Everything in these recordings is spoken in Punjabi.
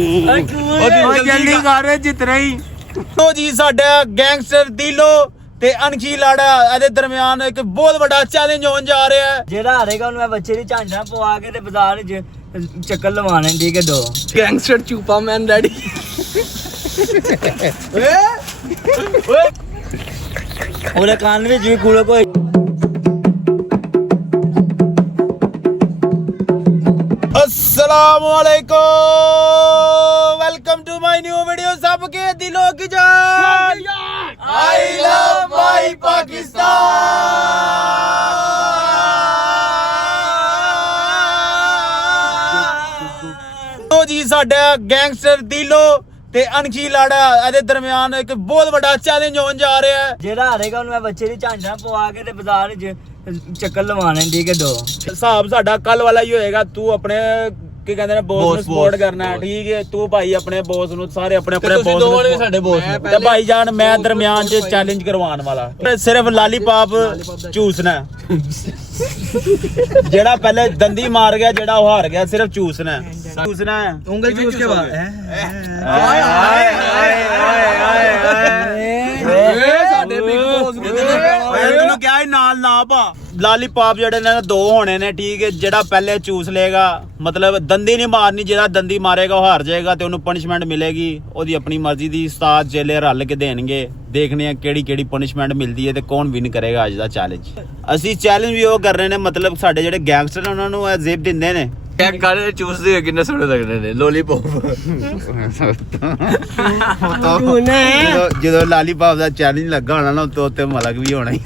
जल्दी कर जित रही तो जी साडा गैंगस्टर दिलो ते अनखी लाड़ा ਇਹਦੇ ਦਰਮਿਆਨ ਇੱਕ ਬਹੁਤ ਵੱਡਾ ਚੈਲੰਜ ਹੋਣ ਜਾ ਰਿਹਾ ਹੈ। ਜਿਹੜਾ ਹਾਰੇਗਾ ਉਹਨੂੰ ਮੈਂ ਬੱਚੇ ਦੀ ਝਾਂਜਰਾਂ ਪਵਾ ਕੇ ਤੇ ਬਾਜ਼ਾਰ 'ਚ ਚੱਕਰ ਲਵਾਣੇ ਠੀਕ ਹੈ ਦੋ ਗੈਂਗਸਟਰ ਚੂਪਾ ਮੈਨ ਰੈਡੀ ਉਹਦੇ ਕੰਨ ਵਿੱਚ ਵੀ ਕੂੜੋ ਕੋਈ अस्सलामुअलैकुम welcome to my new video सबके दिलों की जान आई लव माय पाकिस्तान। तो जी साडा गैंगस्टर दिलो ਤੇ ਅਨਖੀ ਲਾੜਾ ਇਹਦੇ ਦਰਮਿਆਨ ਇੱਕ ਬਹੁਤ ਵੱਡਾ ਚੈਲੰਜ ਹੋਣ ਜਾ ਰਿਹਾ ਹੈ। ਜਿਹੜਾ ਹਾਰੇਗਾ ਉਹਨੂੰ ਮੈਂ ਬੱਚੇ ਦੀ ਝਾਂਜਰਾਂ ਪਵਾ ਕੇ ਤੇ ਬਾਜ਼ਾਰ 'ਚ ਚੱਕਰ ਲਵਾਣੇ ਠੀਕ ਹੈ ਦੋ ਹਿਸਾਬ ਸਾਡਾ ਕੱਲ ਵਾਲਾ ਹੀ ਹੋਏਗਾ। ਤੂੰ ਆਪਣੇ ਕੀ ਕਹਿੰਦੇ ਨੇ ਬੌਸ ਨੂੰ ਸਪੋਰਟ ਕਰਨਾ ਠੀਕ ਹੈ। ਤੂੰ ਭਾਈ ਆਪਣੇ ਬੌਸ ਨੂੰ ਸਾਰੇ ਆਪਣੇ ਬੌਸ ਨੂੰ ਸਾਡੇ ਬੌਸ ਤੇ ਭਾਈ ਜਾਨ ਮੈਂ ਦਰਮਿਆਨ 'ਚ ਚੈਲੰਜ ਕਰਵਾਉਣ ਵਾਲਾ ਸਿਰਫ ਲਾਲੀਪਾਪ ਚੂਸਣਾ ਜਿਹੜਾ ਪਹਿਲੇ ਦੰਦੀ ਮਾਰ ਗਿਆ ਜਿਹੜਾ ਉਹ ਹਾਰ ਗਿਆ ਸਿਰਫ ਚੂਸਣਾ ਹੈ ਉਂਗਲ ਚੂਸ ਕੇ ਬਾਅਦ ਸਾਡੇ ਬਿਗ ਬੌਸ ਤੈਨੂੰ ਕਿਹਾ ਹੀ ਨਾਲ ਨਾ ਪਾ ਲਾਲੀਪਾਪ ਜਿਹੜੇ ਨੇ ਦੋ ਹੋਣੇ ਨੇ ਠੀਕ ਹੈ। ਜਿਹੜਾ ਪਹਿਲੇ ਚੂਸ ਲੇਗਾ ਮਤਲਬ ਦੰਦੀ ਨਹੀਂ ਮਾਰਨੀ, ਜਿਹੜਾ ਦੰਦੀ ਮਾਰੇਗਾ ਉਹ ਹਾਰ ਜਾਏਗਾ ਤੇ ਉਹਨੂੰ ਪਨਿਸ਼ਮੈਂਟ ਮਿਲੇਗੀ ਉਹਦੀ ਆਪਣੀ ਮਰਜ਼ੀ ਦੀ। ਉਸਤਾਦ ਚੇਲੇ ਰਲ ਕੇ ਦੇਣਗੇ, ਦੇਖਣੇ ਆ ਕਿਹੜੀ ਕਿਹੜੀ ਪਨਿਸ਼ਮੈਂਟ ਮਿਲਦੀ ਹੈ ਤੇ ਕੌਣ ਵਿਨ ਕਰੇਗਾ ਅੱਜ ਦਾ ਚੈਲੰਜ। ਅਸੀਂ ਚੈਲੰਜ ਵੀ ਉਹ ਕਰ ਰਹੇ ਨੇ ਮਤਲਬ ਸਾਡੇ ਜਿਹੜੇ ਗੈਂਗਸਟਰ ਨੇ ਉਹਨਾਂ ਨੂੰ ਇਹ ਜ਼ੇਬ ਦਿੰਦੇ ਨੇ ਕਾਰੇ ਚੂਸਦੇ ਹੋਏ ਕਿੰਨੇ ਸੋਹਣੇ ਲੱਗਦੇ ਨੇ ਲੋਲੀਪੌਪ। ਜਦੋਂ ਲਾਲੀਪਾਪ ਦਾ ਚੈਲੰਜ ਲੱਗਾ ਹੋਣਾ ਨਾ ਉਤੋਂ ਉੱਤੇ ਮਲਕ ਵੀ ਹੋਣਾ ਹੀ।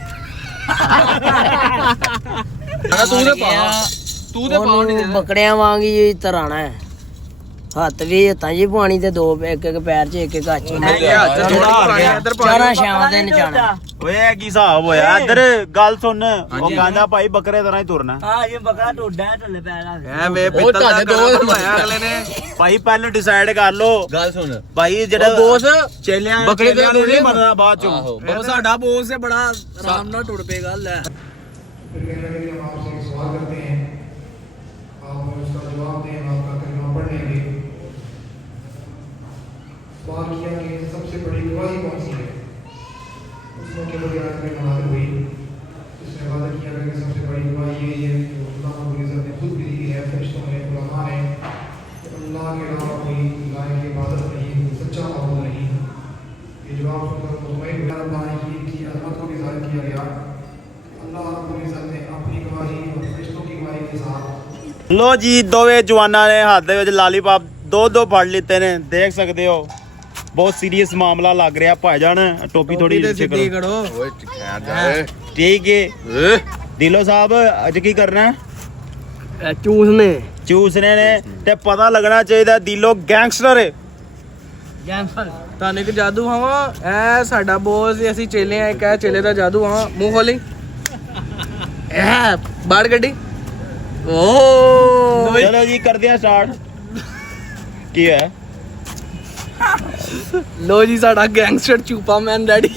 ਤੂੰ ਤੇ ਪਾਉਣੀ ਬੱਕੜਿਆਂ ਵਾਂਗ ਹੀ ਤਰਾਣਾ ਹੈ। ਹੱਥ ਵੀ ਹੱਥਾਂ 'ਚ ਪਾਣੀ ਤੇ ਦੋ ਇੱਕ ਇੱਕ ਪੈਰ 'ਚ ਇੱਕ ਇੱਕ ਹੱਥ 'ਚ ਚਾਰਾਂ ਛਾਵਾਂ ਦੇ ਨਚਾਣਾ। ਓਏ ਕੀ ਹਿਸਾਬ ਹੋਇਆ ਇੱਧਰ ਗੱਲ ਸੁਣ। ਉਹ ਕਹਿੰਦਾ ਭਾਈ ਬੱਕਰੇ ਤਰ੍ਹਾਂ ਹੀ ਤੁਰਨਾ। ਹਾਂ ਇਹ ਬੱਕਰਾ ਟੋਡਾ ਹੈ ਥੱਲੇ ਪੈਰ ਆ ਐਵੇਂ ਪਿੱਤਲ ਦਾ ਦੋ ਮਾਇਆ ਅਗਲੇ ਨੇ। ਭਾਈ ਪਹਿਲਾਂ ਡਿਸਾਈਡ ਕਰ ਲੋ ਗੱਲ ਸੁਣ ਭਾਈ ਜਿਹੜਾ ਬੋਸ ਚੇਲਿਆਂ ਬੱਕਰੇ ਦੇ ਨਹੀਂ ਮਰਨਾ ਬਾਅਦ ਚੋਂ। ਉਹ ਸਾਡਾ ਬੋਸ ਹੈ ਬੜਾ ਆਰਾਮ ਨਾਲ ਟੁੱਟ ਪਏਗਾ ਲੈ। सवाल किया कि सबसे बड़ी गवाही कौन सी है। उस मौके पर आज में नमाज हुई, उसने वादा किया कि सबसे बड़ी गवाही यही है कि अल्लाह रब्बुल इज़्ज़त ने खुद भी दी है, फरिश्तों ने, उलमा ने, अल्लाह के अलावा कोई इलाह की इबादत नहीं, कोई सच्चा माबूद नहीं। ये जवाब सुनकर मुतमईन हुआ। अल्लाह की अज़मत को भी ज़ाहिर किया गया। अल्लाह रब्बुल इज़्ज़त ने अपनी गवाही और फरिश्तों की गवाही के साथ ਲੋ ਜੀ ਦੋਵੇਂ ਜਵਾਨਾਂ ਨੇ ਹੱਥ ਦੇ ਵਿੱਚ ਲਾਲੀਪਾਪ ਦੋ ਫੜ ਲਿੱਤੇ ਨੇ, ਦੇਖ ਸਕਦੇ ਹੋ। ਬਹੁਤ ਸੀਰੀਅਸ ਮਾਮਲਾ ਲੱਗ ਰਿਹਾ ਭਾਈਜਾਨ। ਟੋਪੀ ਥੋੜੀ ਜਿਹੀ ਕਰੋ ਓਏ ਠੀਕ ਹੈ। ਦਿਲੋ ਸਾਹਿਬ ਅੱਜ ਕੀ ਕਰਨਾ? ਚੂਸਨੇ ਨੇ ਤੇ ਪਤਾ ਲੱਗਣਾ ਚਾਹੀਦਾ ਦਿਲੋ ਗੈਂਗਸਟਰ ਹੈ। ਤੁਹਾਨੂੰ ਇੱਕ ਜਾਦੂ ਹਾਂ ਐ ਸਾਡਾ ਬੋਸ ਅਸੀਂ ਚੇਲੇ ਆ। ਇੱਕ ਐ ਚੇਲੇ ਦਾ ਜਾਦੂ ਹਾਂ। ਮੂੰਹ ਖੋਲੀ ਐ ਬਾੜ ਗੱਡੀ। ਓ ਚਲੋ ਜੀ ਕਰਦੇ ਆ ਸਟਾਰਟ। ਕੀ ਹੈ? ਲੋ ਜੀ ਸਾਡਾ ਗੈਂਗਸਟਰ ਚੂਪਾ ਮੈਨ ਰੈਡੀ।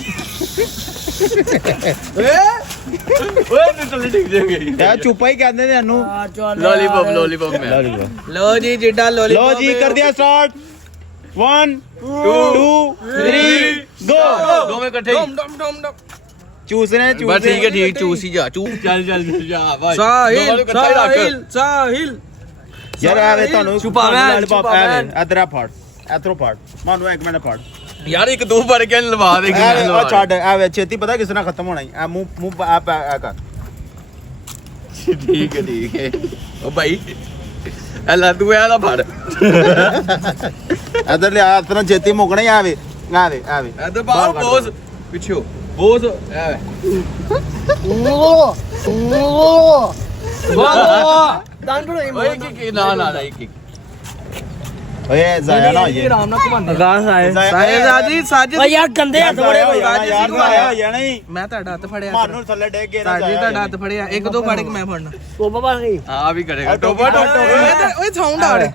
ਓਏ ਨਿਕਲ ਠੀਕ ਜੇਗੇ ਇਹ ਚੁੱਪਾ ਹੀ ਕਹਿੰਦੇ ਨੇ ਇਹਨੂੰ। ਲੋਲੀਪੌਪ ਮੈਨ। ਲੋ ਜੀ ਜਿੱਡਾ ਲੋਲੀਪੌਪ। ਲੋ ਜੀ ਕਰਦੇ ਆ ਸਟਾਰਟ। 1 2 3 ਗੋ। ਦੋਵੇਂ ਇਕੱਠੇ ਚੂਸਨੇ ਬਸ ਠੀਕ ਹੈ ਠੀਕ ਚੂਸ ਹੀ ਜਾ ਚੂਸ ਚੱਲ ਜਾ ਭਾਈ ਸਾਹਿਲ ਯਾਰ ਆਵੇ ਤੁਹਾਨੂੰ ਛੁਪਾ ਮੈਂ ਇਧਰ ਆ ਫੜ ਇਧਰੋਂ ਫੜ ਮਾਨੂੰ ਇੱਕ ਮਿੰਟ ਫੜ ਯਾਰ ਇੱਕ ਦੋ ਵਾਰ ਕੇ ਲਵਾ ਦੇ ਆ ਛੱਡ ਆਵੇ ਛੇਤੀ ਪਤਾ ਕਿਸ ਨਾਲ ਖਤਮ ਹੋਣਾ ਆ ਮੂੰਹ ਆ ਕਰ। ਠੀਕ ਹੈ ਉਹ ਭਾਈ ਐਲਾ ਤੂੰ ਐਲਾ ਫੜ ਇਧਰ ਲਿਆ ਇਤਨਾ ਛੇਤੀ ਮੁਕਣਾ ਹੀ ਆਵੇ ਇਧਰ ਬਾਹਰ ਬੋਸ ਪਿੱਛੇ ਬੋਸ ਐ ਓਏ ਕੀ ਨਾ ਇੱਕ ਓਏ ਜ਼ਾਇਆ ਨਾ ਹੋਈਏ ਆਰਾਮ ਨਾਲ ਘੁਮਾਉਂਦੇ ਗਾਂ ਆਏ ਸਾਜਿਦ ਓ ਯਾਰ ਗੰਦੇ ਹੱਥ ਬੜੇ ਹੋਏ ਯਾਰ ਜ਼ਾਇਆ ਹੋ ਜਾਣਾ ਹੀ। ਮੈਂ ਤੁਹਾਡਾ ਹੱਥ ਫੜਿਆ ਮਾਨੂੰ ਥੱਲੇ ਡੇਗ ਕੇ ਸਾਜਿਦ ਤੁਹਾਡਾ ਹੱਥ ਫੜਿਆ ਇੱਕ ਦੋ ਫੜ ਕੇ ਮੈਂ ਫੜਨਾ ਉਹ ਬਾਬਾ ਕੀ ਆ ਵੀ ਕਰੇਗਾ ਟੋਪਾ ਓਏ ਸਾਊਂਡ ਆ ਰਿਹਾ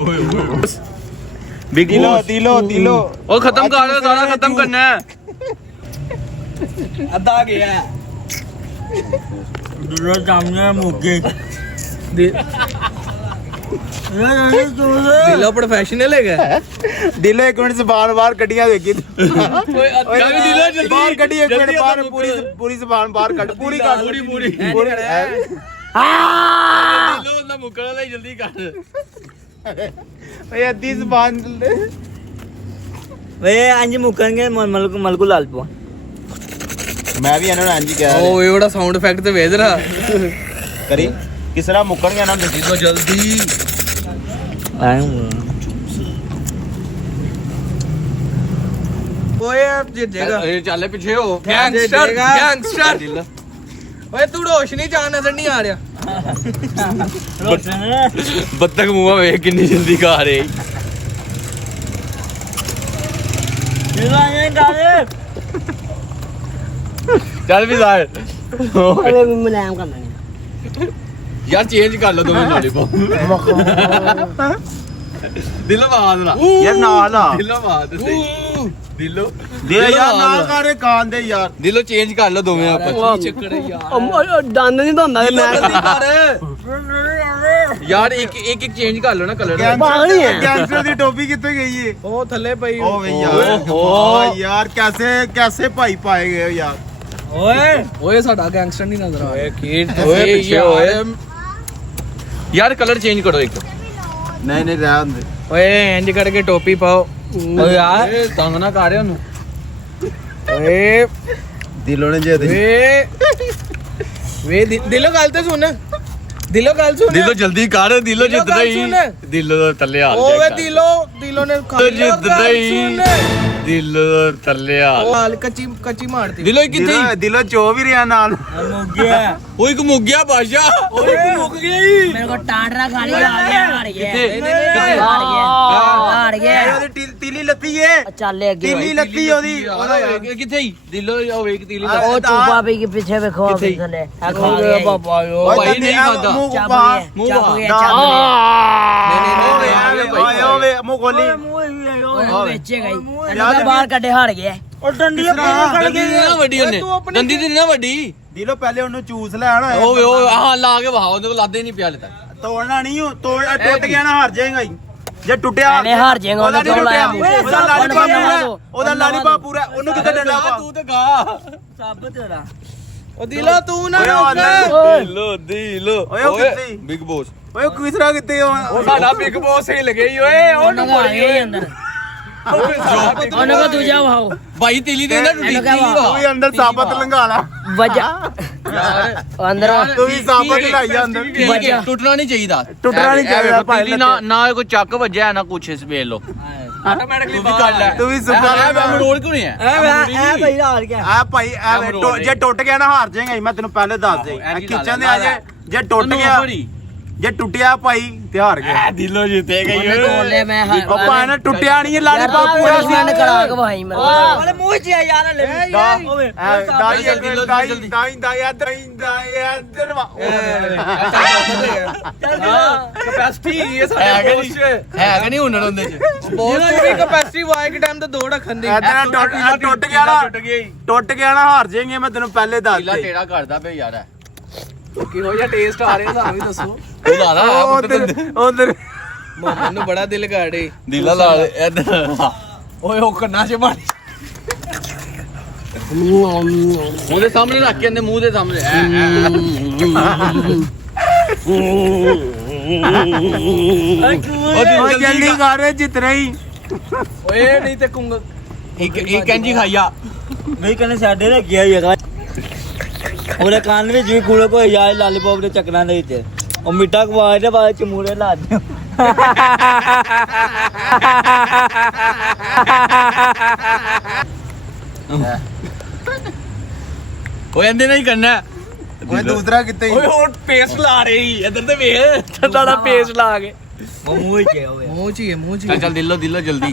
ਓਏ ਬਿਗ ਦਿਲੋ ਉਹ ਖਤਮ ਕਰ ਦਿਓ ਸਾਰਾ ਖਤਮ ਕਰਨਾ ਹੈ ਅੱਧਾ ਗਿਆ ਦੂਰੋਂ ਸਾਹਮਣੇ ਮੁੱਕੇ ਦਿਲੋਂ ਪ੍ਰੋਫੈਸ਼ਨਲ ਹੈਗਾ ਦਿਲੋਂ ਇੱਕ ਮਿੰਟ ਜ਼ਬਾਨ ਬਾਹਰ ਕੱਢੀਆਂ ਦੇਖੀ ਓਏ ਅੱਧਾ ਵੀ ਦਿਲੋਂ ਜਲਦੀ ਬਾਹਰ ਕੱਢੀ ਇੱਕ ਮਿੰਟ ਬਾਹਰ ਪੂਰੀ ਜ਼ਬਾਨ ਬਾਹਰ ਕੱਢ ਪੂਰੀ ਕਰ ਪੂਰੀ ਦਿਲੋਂ ਦਾ ਮੁੱਕਣਾ ਲਈ ਜਲਦੀ ਕਰ ਓਏ ਅੱਧੀ ਜ਼ਬਾਨ ਵੇ ਅੰਜ ਮੁਕਣਗੇ ਮਲਕੂ ਲਾਲ ਪਵਾ ਮੈਂ ਵੀ ਇਹਨਾਂ ਨੂੰ ਇੰਜ ਹੀ ਕਿਹਾ ਓਏ ਉਹਦਾ ਸਾਊਂਡ ਇਫੈਕਟ ਤੇ ਵੇਚ ਰਹਾ ਕਰੀ ਕਿਸ ਤਰ੍ਹਾਂ ਮੁੱਕਣਗੇ ਨਾ ਦੱਸੀ ਦਿਲੋਂ ਜਲਦੀ ਓਏ ਜੇ ਜੇਗਾ ਇਹ ਚੱਲੇ ਪਿੱਛੇ ਹੋ ਗੈਂਗਸਟਰ ਓਏ ਤੂੰ ਰੋਸ਼ਨੀ ਚਾਹ ਨਜ਼ਰ ਨਹੀਂ ਆ ਰਿਹਾ ਬੱਤਖ ਮੂੰਹਾਂ ਵੇਖ ਕਿੰਨੀ ਜਲਦੀ ਖਾ ਰਹੀ ਚੱਲ ਵੀ ਸਾਰ ਅਰੇ ਮੁਲਾਇਮ ਕਰ ਲੈਣੇ ਯਾਰ ਚੇਂਜ ਕਰ ਲਓ ਦੋਵੇਂ ਲੋਲੀਪੌਪ ਦਿਲੋਂ ਆਵਾਜ਼ ਨਾ ਯਾਰ ਨਾਲ ਆ ਦਿਲੋਂ ਆਵਾਜ਼ ਸਹੀ ਦਿਲੋਂ ਦੇ ਯਾਰ ਨਾ ਕਰੇ ਕਾਨ ਦੇ ਯਾਰ ਦਿਲੋਂ ਚੇਂਜ ਕਰ ਲਓ ਦੋਵੇਂ ਆਪਸ ਕੀ ਚੱਕਰ ਹੈ ਯਾਰ ਦੰਦ ਨਹੀਂ ਧੋਂਦਾ ਯਾਰ ਇੱਕ ਚੇਂਜ ਕਰ ਲਓ ਨਾ ਕਲਰ ਗੈਂਗਸਟਰ ਦੀ ਟੋਪੀ ਕਿੱਥੇ ਗਈ ਏ ਉਹ ਥੱਲੇ ਪਈ ਓ ਵੇ ਯਾਰ ਓ ਯਾਰ ਕੈਸੇ ਭਾਈ ਪਾਏ ਗਏ ਯਾਰ ਓਏ ਸਾਡਾ ਗੈਂਗਸਟਰ ਨਹੀਂ ਨਜ਼ਰ ਆ ਰਿਹਾ ਓਏ ਪਿੱਛੇ ਓਏ ਯਾਰ ਕਲਰ ਚੇਂਜ ਕਰੋ ਇੱਕ ਨਹੀਂ ਰਹਿ ਹੁੰਦੇ ਓਏ ਇੰਜ ਕਰਕੇ ਟੋਪੀ ਪਾਓ ਓਏ ਯਾਰ ਤੰਗ ਨਾ ਕਰ ਰਿਹਾ ਉਹਨੂੰ ਓਏ ਦਿਲੋਂ ਨੇ ਜੇ ਵੇ ਦਿਲੋਂ ਗੱਲ ਤੇ ਸੁਣ ਦਿਲੋਂ ਗੱਲ ਸੁਣ ਦਿਲੋਂ ਜਲਦੀ ਕਰ ਦਿਲੋਂ ਜਿੱਦਦਾ ਹੀ ਦਿਲੋਂ ਥੱਲੇ ਆ ਓਏ ਦਿਲੋਂ ਨੇ ਜਿੱਦਦਾ ਹੀ ਦਿਲੋਂ ਥੱਲੇ ਆ ਹਾਲ ਕੱਚੀ ਮਾਰਤੀ ਦਿਲੋਂ ਕਿੱਥੇ ਦਿਲੋਂ ਚੋ ਵੀ ਰਿਆ ਨਾਲ ਮੁੱਕ ਗਿਆ ਓਏ ਇੱਕ ਮੁੱਕ ਗਿਆ ਬਾਸ਼ਾ ਓਏ ਮੁੱਕ ਗਈ ਮੇਰੇ ਕੋ ਟਾਂਡਰਾ ਖਾਲੀ ਆ ਗਿਆ ਹਾਰ ਗਿਆ ਕਿੱਥੇ ਹਾਰ ਗਿਆ ਉਹਦੀ ਤੀਲੀ ਲੱਤੀ ਏ ਚੱਲ ਅੱਗੇ ਤੀਲੀ ਲੱਤੀ ਉਹਦੀ ਕਿੱਥੇ ਹੀ ਦਿਲੋਂ ਉਹ ਵੇਖ ਤੀਲੀ ਦਾ ਉਹ ਚੂਪਾ ਪਈ ਕੇ ਪਿੱਛੇ ਵੇਖੋ ਥੱਲੇ ਆ ਖਾ ਗਿਆ ਬਾਬਾ ਭਾਈ ਨਹੀਂ ਖਾਦਾ ਚੱਬ ਗਿਆ ਚੱਬ ਗਿਆ ਨਹੀਂ ਓਏ ਮੂੰਹ ਖੋਲੀ ਉਹ ਵੇਚੇਗਾ ਹੀ ਇਹਨੂੰ ਬਾਹਰ ਕੱਢੇ ਹਾਰ ਗਿਆ ਉਹ ਡੰਡੀ ਦੰਦੀ ਦੀ ਨਾ ਵੱਡੀ ਉਹਨੇ ਦੰਦੀ ਦੀ ਨਾ ਵੱਡੀ ਦਿਲੋਂ ਪਹਿਲੇ ਉਹਨੂੰ ਚੂਸ ਲੈਣ ਹੋਇਆ ਉਹ ਹਾਂ ਲਾ ਕੇ ਵਹਾ ਉਹਦੇ ਕੋਲ ਲਾਦੇ ਨਹੀਂ ਪਿਆ ਹਲੇ ਤੱਕ ਤੋੜਨਾ ਨਹੀਂ ਉਹ ਟੁੱਟ ਗਿਆ ਨਾ ਹਾਰ ਜਾਏਗਾ ਹੀ ਜੇ ਟੁੱਟਿਆ ਐਵੇਂ ਹਾਰ ਜਾਏਗਾ ਉਹਨੇ ਕਿਉਂ ਲਾਇਆ ਉਹਦਾ ਲਾਲੀਪਾ ਪੂਰਾ ਉਹਨੂੰ ਕਿੱਥੇ ਡੰਡਾ ਪਾ ਤੂੰ ਤੇ ਗਾ ਸਭ ਤੇਰਾ ਉਹ ਦਿਲਾ ਤੂੰ ਨਾ ਦਿਲੋ ਓਏ ਉਹ ਕਿੱਥੇ ਬਿਗ ਬੌਸ ਓਏ ਉਹ ਕਿਸਰਾ ਕਿੱਥੇ ਉਹ ਸਾਡਾ ਬਿਗ ਬੌਸ ਹੀ ਲੱਗੇ ਹੀ ਓਏ ਉਹਨੂੰ ਮੋੜੀ ਗਈ ਅੰਦਰ ਉਹਨੇ ਕੋ ਤੂੰ ਜਾ ਵਾਓ ਭਾਈ ਤੇਲੀ ਦੇ ਨਾ ਟੁੱਟੀ ਤੂੰ ਵੀ ਅੰਦਰ ਸਾਬਤ ਲੰਘਾ ਲਾ ਵਜਾ ਅੰਦਰ ਤੂੰ ਵੀ ਸਾਬਤ ਲਾਈ ਜਾ ਅੰਦਰ ਵੱਜਾ। ਟੁੱਟਣਾ ਨਹੀਂ ਚਾਹੀਦਾ ਟੁੱਟਣਾ ਨਹੀਂ ਚਾਹੀਦਾ ਭਾਈ ਨਾ ਕੋਈ ਚੱਕ ਵੱਜਿਆ ਨਾ ਕੁਛ ਇਸ ਵੇਖ ਲੋ ਆਟੋਮੈਟਿਕਲੀ ਬਾਹਰ ਤੂੰ ਵੀ ਸੁੱਕਾ ਮੈਂ ਰੋਲ ਕਿਉਂ ਨਹੀਂ ਹੈ ਐ ਭਾਈ ਹਾਰ ਗਿਆ ਆ ਭਾਈ ਜੇ ਟੁੱਟ ਗਿਆ ਨਾ ਹਾਰ ਜਾਏਗਾ ਮੈਂ ਤੈਨੂੰ ਪਹਿਲੇ ਦੱਸ ਦੇ ਖਿੱਚਣ ਦੇ ਆ ਜੇ ਟੁੱਟ ਗਿਆ ਜੇ ਟੁੱਟਿਆ ਭਾਈ ਤੇ ਹਾਰ ਗਿਆ ਦਿਲੋਂ ਜਿੱਤੇ ਉਹਨੇ ਤੋੜ ਲਿਆ ਮੈਂ ਉਹ ਭਾਈ ਨਾ ਟੁੱਟਿਆ ਨਹੀਂ ਲਾਲੀਪਾ ਪੂਰਾ ਸੀ ਮੈਂ ਕਰਾ ਕੇ ਭਾਈ ਮੇਰੇ ਓਏ ਮੂੰਹ ਚ ਆ ਯਾਰ ਲੈ ਦਾਈ ਇੱਧਰ ਕੈਪੈਸਿਟੀ ਇਹ ਸਾਡੇ ਬੋਸ ਹੈ ਕਿ ਨਹੀਂ ਹੁਨਰ ਹੁੰਦੇ ਚ ਬੋਸ ਵੀ ਕੈਪੈਸਿਟੀ ਵਾਈ ਕੇ ਟਾਈਮ ਤੇ ਦੋ ਰੱਖਣ ਦੀ ਟੁੱਟ ਗਿਆ ਨਾ ਹਾਰ ਜਾਏਗੇ ਮੈਂ ਤੈਨੂੰ ਪਹਿਲੇ ਦੱਸ ਦਿਲਾ ਦੇ ਟੇੜਾ ਕਰਦਾ ਪਿਆ ਯਾਰ ਕਿਹੋ ਜਿਹਾ ਟੇਸਟ ਆ ਰਿਹਾ ਸਾਨੂੰ ਵੀ ਦੱਸੋ ਤੂੰ ਲਾ ਲਾ ਉਧਰ ਮੈਨੂੰ ਬੜਾ ਦਿਲ ਕਾੜੇ ਦਿਲਾ ਲਾ ਇੱਧਰ ਓਏ ਉਹ ਕੰਨਾਂ 'ਚ ਮਾਰ ਉਹਦੇ ਸਾਹਮਣੇ ਰੱਖ ਕੇ ਇਹਦੇ ਮੂੰਹ ਦੇ ਸਾਹਮਣੇ ਉਹ ਜਲਦੀ ਕਰ ਜਿਤਨਾ ਹੀ ਓਏ ਨਹੀਂ ਤੇ ਕੁੰਗ ਇੱਕ ਕੈਂਜੀ ਖਾਈਆ ਨਹੀਂ ਕਹਿੰਦੇ ਸਾਡੇ ਨੇ ਗਿਆ ਹੈਗਾ ਉਹਦੇ ਕੰਨ ਵਿੱਚ ਵੀ ਕੂੜੇ ਕੋਈ ਯਾਰ ਲਾਲੀਪੌਪ ਦੇ ਚੱਕਰਾਂ ਦੇ ਵਿੱਚ ਉਹ ਮਿੱਠਾ ਖਵਾ ਦੇ ਬਾਅਦ ਚ ਮੂਰੇ ਲਾ ਦਿਓ ਓਏ ਇਹਦੇ ਨਾਲ ਹੀ ਕਰਨਾ ਓਏ ਦੂਸਰਾ ਕਿੱਥੇ ਓਏ ਹੋਰ ਪੇਸਟ ਲਾ ਰਹੀ ਇੱਧਰ ਤੇ ਵੇਖ ਤੁਹਾਡਾ ਪੇਸਟ ਲਾ ਕੇ ਉਹ ਮੂੰਹ ਚ ਹੋਵੇ ਮੂੰਹ ਚ ਹੀ ਮੂੰਹ ਚ ਚੱਲ ਦਿਲੋਂ ਜਲਦੀ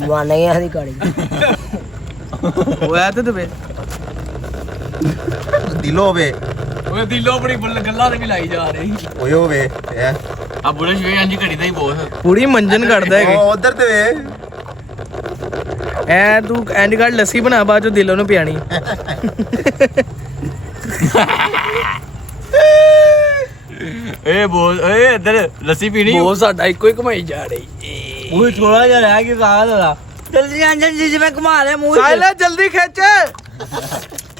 ਵਾਣਾ ਹੀ ਹਰੀ ਕਾੜੀ ਓਏ ਤੇ ਵੇ ਦਿਲ ਹੋਵੇ ਓਏ ਦਿਲੋਂ ਆਪਣੀ ਗੱਲਾਂ ਤੇ ਵੀ ਲਾਈ ਜਾ ਰਹੀ ਓਏ ਹੋਵੇ ਆ ਬੁੜੇ ਸ਼ਵੇ ਇੰਜ ਘੜੀ ਦਾ ਹੀ ਬੋਸ ਪੂਰੀ ਮੰਜਨ ਕੱਢਦਾ ਹੈਗੇ ਉਧਰ ਤੇ ਵੇ ਐ ਤੂੰ ਐਂਡ ਕੱਢ ਲੱਸੀ ਬਣਾ ਬਾਅਦ ਚ ਦਿਲੋਂ ਨੂੰ ਪਿਆਣੀ ਏ ਬੋਲ ਏ ਇੱਧਰ ਲੱਸੀ ਪੀਣੀ ਉਹ ਸਾਡਾ ਇੱਕੋ ਹੀ ਕਮਾਈ ਜਾ ਰਹੀ ਉਹ ਥੋੜਾ ਜਿਹਾ ਰਹਿ ਗਿਆ ਕਾਹਦਾ ਜਲਦੀ ਅੰਜਨ ਜੀ ਜਿਵੇਂ ਘੁਮਾ ਲੈ ਮੂੰਹ ਸਾਇਲਾ ਜਲਦੀ ਖਿੱਚ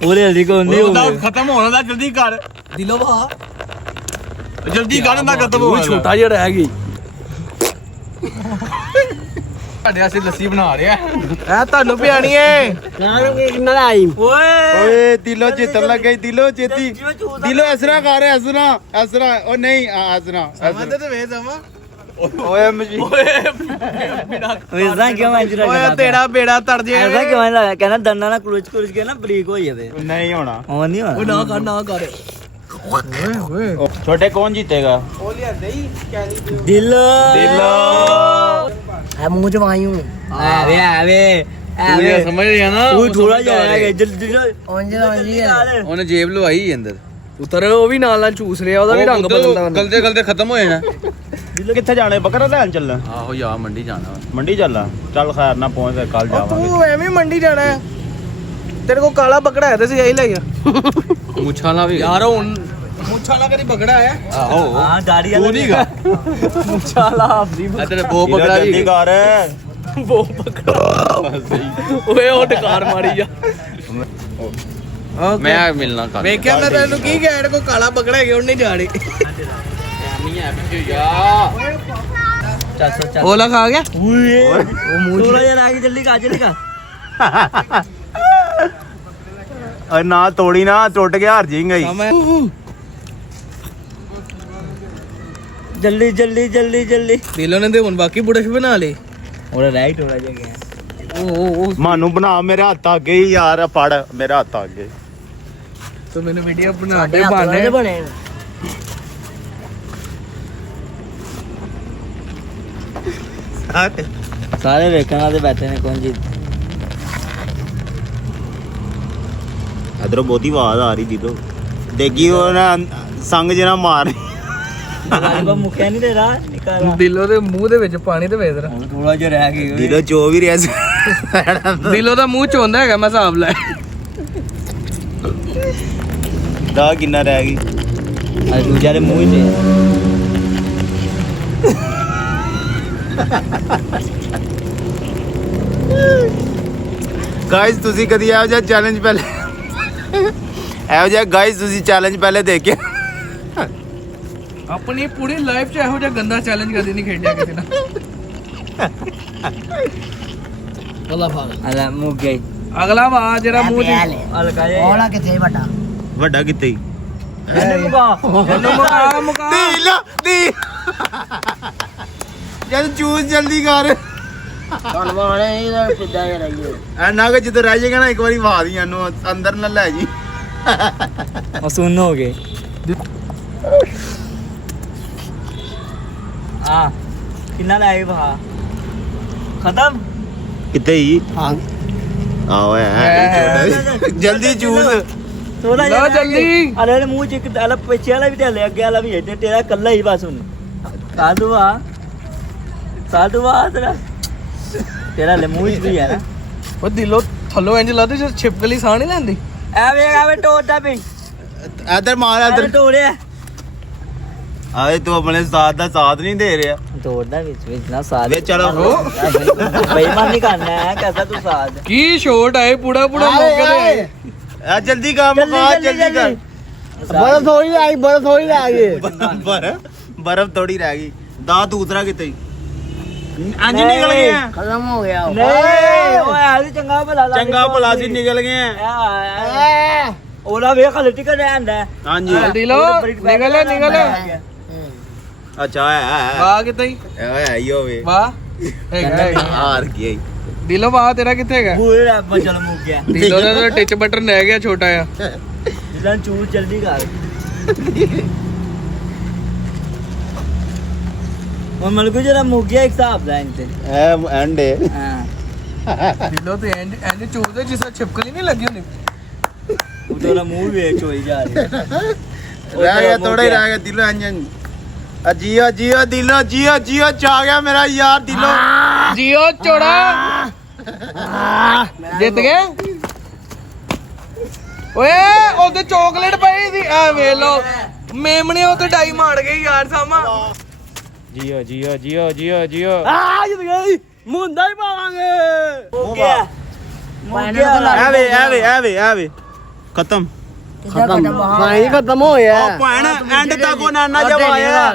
ਪੂਰੇ ਹਲਦੀ ਕੋ ਨਹੀਂ ਉਹਦਾ ਖਤਮ ਹੋਣ ਦਾ ਜਲਦੀ ਕਰ ਦਿਲੋ ਵਾ ਜਲਦੀ ਕਰ ਨਾ ਖਤਮ ਹੋ ਛੋਟਾ ਜਿਹਾ ਰਹਿ ਗਈ ਸਾਡੇ ਅਸੀਂ ਲੱਸੀ ਬਣਾ ਰਿਹਾ ਐ ਤੁਹਾਨੂੰ ਪਿਆਣੀ ਏ ਕਿੰਨਾ ਆਈ ਓਏ ਦਿਲੋਂ ਜਿੱਤਣ ਲੱਗ ਗਈ ਦਿਲੋਂ ਚੇਤੀ ਦਿਲੋਂ ਐਸਰਾ ਕਰ ਐਸਰਾ ਐਸਰਾ ਉਹ ਨਹੀਂ ਐਸਰਾ ਤੇ ਵੇ ਜਾਵਾ ਓਏ ਮਜੀ ਵੇਜ਼ਾਂ ਕਿਉਂ ਇੰਜ ਓਏ ਤੇਰਾ ਬੇੜਾ ਤੜ ਜੇ ਐਸਾ ਕਿਉਂ ਇੰਜ ਲੱਗਾ ਕਹਿੰਦਾ ਦੰਦਾਂ ਨਾਲ ਕੁਲਚ ਕੇ ਨਾ ਬਰੀਕ ਹੋ ਜਾਵੇ ਨਹੀਂ ਹੋਣਾ ਉਹ ਨਹੀਂ ਹੋਣਾ ਨਾ ਕਰ ਛੋਟੇ ਕੌਣ जीतेगा ਉਹ ਲਿਆਂਦੇ ਹੀ ਕੈਲੀ ਦਿਲ ਦਿਲੋਂ ਹੈ ਮੂੰਹ ਚ ਵਾਇੂ ਐਵੇਂ ਤੂੰ ਸਮਝ ਰਿਹਾ ਨਾ ਉਹ ਥੋੜਾ ਜਿਹਾ ਰਹਿ ਗਿਆ ਜਲਦੀ ਉਹਨੇ ਜੇਬ ਲਵਾਈ ਅੰਦਰ ਉਤਰ ਉਹ ਵੀ ਨਾਲ ਚੂਸ ਰਿਹਾ ਉਹਦਾ ਵੀ ਰੰਗ ਬਦਲਦਾ ਗਲਦੇ ਗਲਦੇ ਖਤਮ ਹੋ ਜਾਣਾ ਦਿਲੋਂ ਕਿੱਥੇ ਜਾਣੇ ਬੱਕਰਾ ਲੈਣ ਚੱਲਣਾ ਆਹੋ ਯਾ ਮੰਡੀ ਜਾਣਾ ਮੰਡੀ ਚੱਲਾ ਚੱਲ ਖੈਰ ਨਾ ਪਹੁੰਚ ਕੱਲ ਜਾਵਾਂਗੇ ਤੂੰ ਐਵੇਂ ਮੰਡੀ ਜਾਣਾ ਹੈ ਤੇਰੇ ਕੋ ਕਾਲਾ ਬੱਕੜਾ ਹੈ ਤੇ ਸੀ ਇਹੀ ਲੈ ਗਿਆ ਮੁੱਛਾਂ ਲਾ ਵੀ ਯਾਰ ਹੁਣ ਮੁੱਛਾਂ ਲਾ ਕਦੀ ਬੱਕੜਾ ਆਇਆ ਆਹੋ ਹਾਂ ਦਾੜੀ ਵਾਲਾ ਤੂੰ ਨਹੀਂਗਾ ਮੁੱਛਾਂ ਲਾ ਆਪਦੀ ਤੇਰੇ ਬੋ ਬੱਕੜਾ ਜਲਦੀ ਵੀ ਕਰ ਬੋ ਪਕੜਾ ਓਏ ਉਹ ਡਕਾਰ ਮਾਰੀ ਜਾ ਮੈਂ ਮਿਲਣਾ ਕਰ ਵੇਖਿਆ ਮੈਂ ਤੈਨੂੰ ਕੀ ਕਹਿ ਰਿਹਾ ਕੋ ਕਾਲਾ ਬੱਕੜਾ ਹੈਗਾ ਉਹ ਨਹੀਂ ਜਾਣੇ ਨਹੀਂ ਹੈ ਪਿੱਛੇ ਯਾ ਚੱਲ ਓਲਾ ਖਾ ਗਿਆ ਓਏ ਉਹ ਮੂੰਹ ਥੋੜਾ ਜਿਹਾ ਰਹਿ ਗਿਆ ਜਲਦੀ ਕਾ ਜਲਦੀ ਕਾ ਅਰੇ ਨਾ ਤੋੜੀ ਨਾ ਟੁੱਟ ਗਿਆ ਹਾਰ ਜਾਏਗਾ ਹੀ ਜਲਦੀ ਜਲਦੀ ਜਲਦੀ ਜਲਦੀ ਦਿਲੋਂ ਨੇ ਤੇ ਹੁਣ ਬਾਕੀ ਬੁੜਸ਼ ਬਣਾ ਲੇ ਉਹਦਾ ਰਾਈਟ ਹੋਣਾ ਜਗਿਆ ਉਹ ਮਾਨੂੰ ਬਣਾ ਮੇਰੇ ਹੱਥ ਅੱਗੇ ਹੀ ਯਾਰ ਫੜ ਮੇਰੇ ਹੱਥ ਅੱਗੇ ਤੂੰ ਮੈਨੂੰ ਵੀਡੀਓ ਬਣਾ ਦੇ ਬਾਣੇ ਬਣੇ ਸਾਰੇ ਵੇਖਣ ਤੇ ਬੈਠੇ ਨੇ ਕੌਣ ਜੀ ਇਧਰੋਂ ਬਹੁਤੀ ਆਵਾਜ਼ ਆ ਰਹੀ ਦੀਦੋ ਦੇਖੀ ਉਹ ਨਾ ਸੰਗ ਜਨਾ ਮਾਰ ਗਾਲੀ ਮੁੱਕਿਆ ਨਹੀਂ ਤੇਰਾ ਨਿਕਾਲਾ ਦਿਲੋਂ ਦੇ ਮੂੰਹ ਦੇ ਵਿੱਚ ਪਾਣੀ ਤੇ ਵੇਦ ਰ ਥੋੜਾ ਜਿਹਾ ਰਹਿ ਗਿਆ ਦੀਦੋ ਚੋ ਵੀ ਰਿਹਾ ਸੀ ਦਿਲੋਂ ਦਾ ਮੂੰਹ ਚੋਂਦਾ ਹੈਗਾ ਮੈਂ ਹਿਸਾਬ ਲੈ ਦਾ ਕਿੰਨਾ ਰਹਿ ਗਈ ਆ ਦੂਜੇ ਦੇ ਮੂੰਹ ਤੇ ਗਾਇਸ ਤੁਸੀਂ ਕਦੀ ਇਹੋ ਜਿਹਾ ਚੈਲੰਜ ਪਹਿਲੇ ਇਹੋ ਜਿਹਾ ਗਾਇਸ ਤੁਸੀਂ ਚੈਲੰਜ ਪਹਿਲੇ ਦੇਖਿਆ ਆਪਣੀ ਪੂਰੀ ਲਾਈਫ 'ਚ ਇਹੋ ਜਿਹਾ ਗੰਦਾ ਚੈਲੰਜ ਕਦੇ ਨਹੀਂ ਖੇਡਿਆ ਕਿਸੇ ਨਾਲ ਅੱਲਾ ਫਾਲ ਅੱਲਾ ਮੁੱਕ ਗਈ ਅਗਲਾ ਵਾ ਜਿਹੜਾ ਮੂੰਹ ਦੀ ਹਲਕਾ ਜਿਹਾ ਹੋਲਾ ਕਿੱਥੇ ਵੱਡਾ ਵੱਡਾ ਕਿੱਥੇ ਇਹਨੂੰ ਮੁਕਾ ਦੀ ਜਦ ਚੂਸ ਜਲਦੀ ਕਰ ਧੰਨਵਾਦ ਇਹਦਾ ਪਿੱਦਾ ਜਿਹਾ ਰਹੀਏ ਐਨਾ ਕਿ ਜਿੱਦ ਰਹਿ ਜਾਏਗਾ ਨਾ ਇੱਕ ਵਾਰੀ ਵਾਹ ਦੀ ਇਹਨੂੰ ਅੰਦਰ ਨਾ ਲੈ ਜੀ ਉਹ ਸੁਣ ਹੋ ਗਏ ਆ ਕਿੰਨਾ ਲਾਏ ਵਾ ਖਤਮ ਕਿੱਥੇ ਹੀ ਹਾਂ ਆਓ ਜਲਦੀ ਚੂਸ ਥੋੜਾ ਲਓ ਜਲਦੀ। ਅਰੇ ਮੂੰਹ ਚ ਇੱਕ ਅਲ ਪਿੱਛੇ ਵਾਲਾ ਵੀ ਢਲੇ ਅੱਗੇ ਵਾਲਾ ਵੀ ਹੈ ਤੇਰਾ ਕੱਲਾ ਹੀ ਬਸ ਹੁਣ ਸਾਧੂ ਆ ਤੇਰਾ ਲੈ ਮੂੰਹ ਚ ਵੀ ਹੈ ਨਾ ਉਹ ਦਿਲੋਂ ਥੱਲੋਂ ਇੰਜ ਲੱਗਦਾ ਜਿਵੇਂ ਛਿਪਕਲੀ ਸਾਹ ਨਹੀਂ ਲੈਂਦੀ ਐ ਵੇਖ ਆਵੇ ਟੋਟਾ ਪਈ ਇਧਰ ਮਾਰ ਐ ਇਧਰ ਟੋੜਿਆ ਆਏ ਤੂੰ ਆਪਣੇ ਸਾਥ ਦਾ ਸਾਥ ਨਹੀਂ ਦੇ ਰਿਹਾ ਤੋੜਦਾ ਵਿੱਚ ਨਾ ਸਾਥ ਵੇ ਚਲੋ ਬੇਈਮਾਨ ਨਹੀਂ ਕਰਨਾ ਹੈ ਕਹਿੰਦਾ ਤੂੰ ਸਾਥ ਕੀ ਸ਼ੋਟ ਆਏ ਪੂੜਾ ਮੌਕੇ ਤੇ ਆਏ ਆ ਜਲਦੀ ਕੰਮ ਕਰ ਜਲਦੀ ਕਰ ਬਰਫ ਥੋੜੀ ਰਹਿ ਗਈ ਬਰਫ ਥੋੜੀ ਰਹਿ ਗਈ ਦਾ ਦੂਸਰਾ ਕਿਤੇ ਅੰਜ ਨਿਕਲ ਗਏ ਆ ਖਤਮ ਹੋ ਗਿਆ ਨਹੀਂ ਓਏ ਆਲੀ ਚੰਗਾ ਭਲਾ ਸੀ ਨਿਕਲ ਗਏ ਆ ਉਹਦਾ ਵੇਖ ਟਿਕਟ ਰਹਿੰਦਾ ਹਾਂਜੀ ਦਿਲੋਂ ਨਿਕਲ ਅੱਛਾ ਹੈ ਵਾਹ ਕਿੱਥੇ ਹੀ ਓਏ ਆਈਓ ਵੇ ਵਾਹ ਹੈਗਾ ਹਾਰ ਗਿਆ ਦਿਲੋਂ ਵਾਹ ਤੇਰਾ ਕਿੱਥੇ ਹੈਗਾ ਪੂਰੇ ਰੱਬ ਚਲ ਮੁੱਕ ਗਿਆ ਦਿਲੋਂ ਦਾ ਟਿਚ ਬਟਨ ਰਹਿ ਗਿਆ ਛੋਟਾ ਆ ਜਿੱਦਾਂ ਚੂਰ ਜਲਦੀ ਕਰ ਉਹ ਮਲਕੂ ਜਰਾ ਮੁੱਕ ਗਿਆ ਇੱਕ ਹਿਸਾਬ ਦਾ ਇੰਤੇ ਐ ਐਂਡ ਹਾਂ ਦਿਲੋਂ ਤੇ ਐਂਡ ਚੂਦੇ ਜਿਸ ਛਿਪਕਲੀ ਨਹੀਂ ਲੱਗੀ ਹੁੰਦੀ ਉਹਦਾ ਮੂੰਹ ਵੇਚ ਹੋਈ ਜਾ ਰਿਹਾ ਰਹਿ ਗਿਆ ਥੋੜਾ ਹੀ ਰਹਿ ਗਿਆ ਦਿਲੋਂ ਇੰਜਨ ਜੀਓ ਦਿਲੋਂ ਚਾ ਗਿਆ ਮੇਰਾ ਯਾਰ ਦਿਲੋਂ ਜੀਓ ਚੋੜਾ ਜਿੱਤ ਗਏ ਓਏ ਉਹਦੇ ਚਾਕਲੇਟ ਪਈ ਸੀ ਆ ਵੇਖ ਲੋ ਮੇਮਣੇ ਉਹ ਤੇ ਡਾਈ ਮਾਰ ਗਈ ਯਾਰ ਸਾਮਾ JIO JIO JIO JIO JIO ਆ ਜਿੱਤ ਗਈ ਮੁੰਡਾ ਹੀ ਪਾਵਾਂਗੇ ਹੋ ਗਿਆ ਐਵੇਂ ਐਵੇਂ ਐਵੇਂ ਐਵੇਂ ਖਤਮ ਪਾਣੀ ਖਤਮ ਹੋਇਆ ਉਹ ਭੈਣ ਐਂਡ ਤੱਕ ਉਹ ਨਾਨਾ ਜਬ ਆਇਆ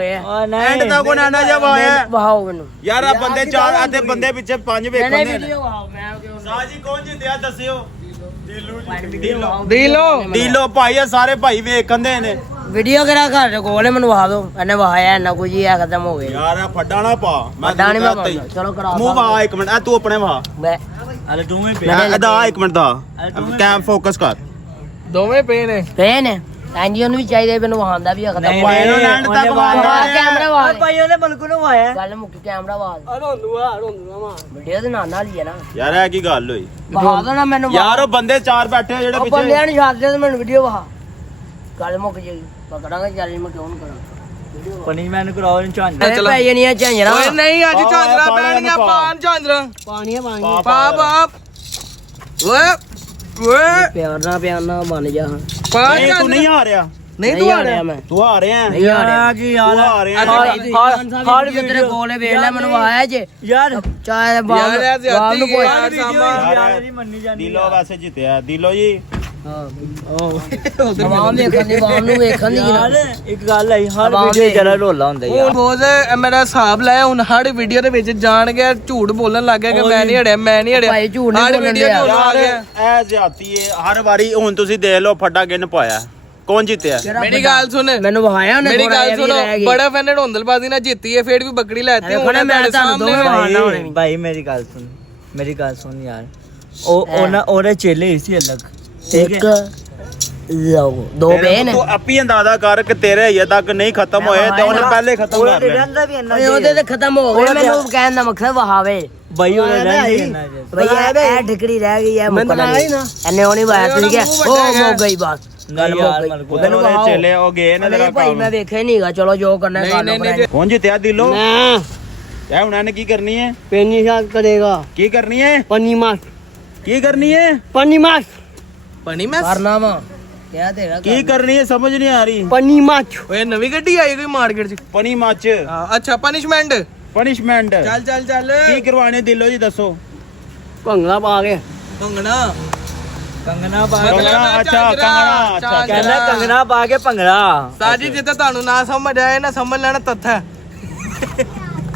ਐਂਡ ਤੱਕ ਉਹ ਨਾਨਾ ਜਬ ਆਇਆ ਵਹਾਓ ਮੈਨੂੰ ਯਾਰ ਆ ਬੰਦੇ ਚਾਰ ਅਤੇ ਬੰਦੇ ਪਿੱਛੇ ਪੰਜ ਵੇਖਣ ਮੈਨੇ ਦੇ ਵੀਡੀਓ ਵਹਾਓ ਮੈਂ ਕਿਉਂ ਸਾਜੀ ਕੌਣ ਜਿੱਤਿਆ ਦੱਸਿਓ ਡੀਲੋ ਭਾਈ ਆ ਸਾਰੇ ਭਾਈ ਵੇਖਣ ਦੇ ਨੇ ਵੀਡੀਓ ਕਿਹੜਾ ਘਰ ਕੋਲ ਮੈਨੂੰ ਵਹਾ ਦੋ ਇਹਨੇ ਵਹਾਇਆ ਨਾ ਕੁਝ ਹੀ ਆ ਖਤਮ ਹੋ ਗਿਆ ਯਾਰ ਆ ਫੱਡਾ ਨਾ ਪਾ ਫੱਡਾ ਨੀ ਮੈਂ ਤੈਨੂੰ ਕਹਿ ਤਾ ਪਾਉਂਦਾ। ਚਲੋ ਕਰਾ ਮੂੰਹ ਵਾ ਇੱਕ ਮਿੰਟ ਆ ਤੂੰ ਆਪਣੇ ਵਾ ਮੈਂ ਅਲੇ ਦੋਵੇਂ ਪੇ ਇਹਦਾ ਇੱਕ ਮਿੰਟ ਦਾ ਕੈਮ ਫੋਕਸ ਕਰ ਦੋਵੇਂ ਪਏ ਨੇ ਨੇ ਐਂਜੀ ਉਹਨੂੰ ਵੀ ਚਾਹੀਦਾ ਮੈਨੂੰ ਵਹਾਉਂਦਾ ਵੀ ਆ ਖਤਮ ਭਾਈ ਨੂੰ ਐਂਡ ਤੱਕ ਕੈਮਰਾ ਵਾ ਭਾਈ ਉਹਨੇ ਮਲਕੂ ਨੂੰ ਆਇਆ ਗੱਲ ਮੁੱਕ ਕੈਮਰਾ ਵਾ ਰੋਂਦੂਆ ਵੀਡੀਓ ਦੇ ਨਾਲ ਨਾਲ ਹੀ ਹੈ ਨਾ ਯਾਰ ਇਹ ਕੀ ਗੱਲ ਹੋਈ ਵਹਾ ਦੋ ਨਾ ਮੈਨੂੰ ਯਾਰ ਉਹ ਬੰਦੇ ਚਾਰ ਬੈਠੇ ਆ ਜਿਹੜੇ ਉਹ ਪਿੱਛੇ ਬੰਦਿਆਂ ਨੂੰ ਛੱਡ ਦੇ ਤੇ ਮੈਨੂੰ ਵੀਡੀਓ ਵਹਾ ਗੱਲ ਮੁੱਕ ਜਾਏਗੀ ਪਕੜਾਂਗੇ ਚੱਲ ਮੈਂ ਕਿਉਂ ਨੀ ਕਰਾਂ ਪਨੀ ਮੈਨੂੰ ਕਰਾਓ ਨੂੰ ਝਾਂਜਰਾ ਇਹ ਪੈ ਜਾਣੀਆਂ ਝਾਂਜਰਾ ਓਏ ਨਹੀਂ ਅੱਜ ਪਾ, ਝਾਂਜਰਾ ਪਾ ਪੈਣੀਆਂ ਪਾ। ਪਾਣ ਝਾਂਜਰਾ ਪਾਣੀ ਪਾ ਪਾ ਓਏ ਓਏ ਪਿਆਰ ਨਾਲ ਬਣ ਜਾ ਹਾਂ ਪਾ ਨਹੀਂ ਤੂੰ ਨਹੀਂ ਆ ਰਿਹਾ ਨਹੀਂ ਤੂੰ ਆ ਰਿਹਾ ਮੈਂ ਤੂੰ ਆ ਰਿਹਾ ਨਹੀਂ ਆ ਰਿਹਾ ਕੀ ਤੂੰ ਆ ਰਿਹਾ ਹਰ ਤੇਰੇ ਕੋਲੇ ਵੇਖ ਲੈ ਮੈਨੂੰ ਆਇਆ ਜੇ ਯਾਰ ਚਾਹੇ ਬਾਲ ਯਾਰ ਇਹ ਬਾਲ ਨੂੰ ਕੋਈ ਯਾਰ ਸਾਮਾ ਯਾਰ ਦੀ ਮੰਨੀ ਜਾਂਦੀ ਦਿਲੋ ਵੈਸੇ ਜਿੱਤਿਆ ਦਿਲੋ ਜੀ ਆਵਾਮ ਵੇਖਣ ਦੀ ਆਵਾਮ ਨੂੰ ਵੇਖਣ ਦੀ ਯਾਰ ਇੱਕ ਗੱਲ ਹੈ ਹਰ ਆਵਾਜ਼ ਵੀਡੀਓ ਦੇਖ। ਜਰਾ ਰੋਲਾ ਹੁੰਦਾ ਯਾਰ ਹੁਣ ਬੋਜ਼ ਮੇਰਾ ਹਿਸਾਬ ਲੈ ਹੁਣ ਹਰ ਵੀਡੀਓ ਦੇ ਵਿੱਚ ਜਾਣ ਗਿਆ ਝੂਠ ਬੋਲਣ ਲੱਗ ਗਿਆ ਕਿ ਮੈਂ ਨਹੀਂ ਹੜਿਆ ਮੈਂ ਨਹੀਂ ਹੜਿਆ ਭਾਈ ਝੂਠ ਨਹੀਂ ਹਰ ਬੋਲਣ ਵੀਡੀਓ ਦਿਆ। ਝੂਠ ਆ ਯਾਰ ਗਿਆ ਇਹ ਜ਼ਿਆਤੀ ਏ ਹਰ ਵਾਰੀ ਹੁਣ ਤੁਸੀਂ ਦੇਖ ਲਓ ਫੱਡਾ ਕਿੰਨ ਪਾਇਆ ਕੌਣ ਜਿੱਤਿਆ ਮੇਰੀ ਗੱਲ ਸੁਣ ਮੈਨੂੰ ਵਹਾਇਆ ਉਹਨੇ ਮੇਰੀ ਥੋੜ੍ਹਾ ਗੱਲ ਜਿਹਾ ਵੀ ਸੁਣੋ ਰਹਿ ਗਈ। ਬੜਾ ਫੈਨ ਢੋਂਦਲਬਾਜ਼ੀ ਨਾਲ ਜਿੱਤੀ ਹੈ ਫੇਰ ਵੀ ਬੱਕਰੀ ਲੈਤੀ ਹੁਣ ਹੁਣ ਮੈਂ ਤੁਹਾਡੇ ਤੁਹਾਨੂੰ ਦੋਵੇਂ ਸਾਹਮਣੇ ਵਹਾਉਣਾ ਹੁਣੇ ਵੀ। ਭਾਈ ਮੇਰੀ ਗੱਲ ਸੁਣ ਯਾਰ ਉਹ ਉਹਦੇ ਚੇਲੇ ਸੀ ਅਲੱਗ ਠੀਕ ਇੱਕ ਹੈ ਦੋ ਬੇਨ ਤੂੰ ਆਪੀ ਅੰਦਾਜ਼ਾ ਕਰ ਕਿ ਤੇਰੇ ਹਜੇ ਤੱਕ ਨਹੀਂ ਖਤਮ ਹੋਏ ਤੇ ਉਹਨੇ ਪਹਿਲੇ ਖਤਮ ਕਰ ਲਿਆ ਰਹਿੰਦਾ ਵੀ ਇੰਨਾ ਓਏ ਉਹਦੇ ਤੇ ਖਤਮ ਹੋ ਗਏ ਮੈਨੂੰ ਕਹਿਣ ਦਾ ਮਕਸਦ ਵਹਾਵੇ ਭਾਈ ਉਹ ਰਹਿੰਦਾ ਹੀ ਇੰਨਾ ਭਈਆ ਇਹ ਠਿਕੜੀ ਰਹਿ ਗਈ ਹੈ ਮੁੱਕਣਾ ਨਹੀਂ ਇਹਨੇ ਉਹ ਨਹੀਂ ਵਾਇਆ ਤੁਸੀਂ ਕਿਹਾ ਉਹ ਮੁੱਕ ਗਈ ਬਸ ਗੱਲ ਮੁੱਕ ਗਈ ਉਹਦੇ ਉਹਦੇ ਚੇਲੇ ਉਹ ਗਏ ਨੇ ਤੇਰਾ ਭਾਈ ਮੈਂ ਵੇਖਿਆ ਨਹੀਂਗਾ ਚਲੋ ਜੋ ਕਰਨਾ ਕਰ ਲਓ ਕੌਣ ਜਿੱਤਿਆ ਦਿਲੋ ਮੈਂ ਇਹ ਉਹਨਾਂ ਨੇ ਕੀ ਕਰਨੀ ਹੈ ਪੈਨੀ ਸਾਥ ਕਰੇਗਾ ਕੀ ਕਰਨੀ ਹੈ ਪਨੀ ਮਾਸ ਕੀ ਕਰਨੀ ਹੈ ਪਨੀ ਮਾਸ ਪਣੀ ਮੈਂ ਕਰਨਾ ਵਾ ਕਿਆ ਤੇਰਾ ਕੀ ਕਰਨੀ ਹੈ ਸਮਝ ਨਹੀਂ ਆ ਰਹੀ ਪਨੀ ਮਾਚ ਓਏ ਨਵੀਂ ਗੱਡੀ ਆਈ ਕੋਈ ਮਾਰਕੀਟ 'ਚ ਪਨੀ ਮੱਚ ਅੱਛਾ ਪਨਿਸ਼ਮੈਂਟ ਪਨਿਸ਼ਮੈਂਟ ਚੱਲ ਕੀ ਕਰਵਾਣੇ ਦਿਲੋ ਜੀ ਦੱਸੋ ਭੰਗਲਾ ਪਾ ਕੇ ਕੰਗਣਾ ਕੰਗਣਾ ਪਾ ਕੰਗਣਾ, ਅੱਛਾ, ਕੰਗਣਾ, ਅੱਛਾ, ਕਹਿੰਦਾ ਕੰਗਣਾ ਪਾ ਕੇ ਭੰਗੜਾ ਸਾਜੀ ਜਿੱਤੇ ਤੁਹਾਨੂੰ ਨਾ ਸਮਝ ਆਏ ਨਾ ਸਮਝ ਲੈਣਾ ਤੱਥ ਹੈ